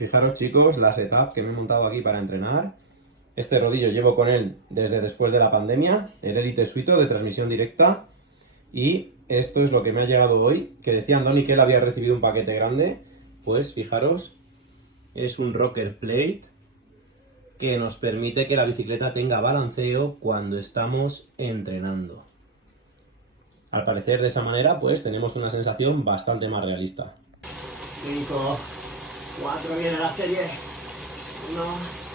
Fijaros chicos, la setup que me he montado aquí para entrenar. Este rodillo llevo con él desde después de la pandemia, el Elite Suito de transmisión directa. Y esto es lo que me ha llegado hoy, que decía Andoni que él había recibido un paquete grande. Pues fijaros, es un rocker plate que nos permite que la bicicleta tenga balanceo cuando estamos entrenando. Al parecer de esa manera pues tenemos una sensación bastante más realista. 5, 4, viene la serie. 1.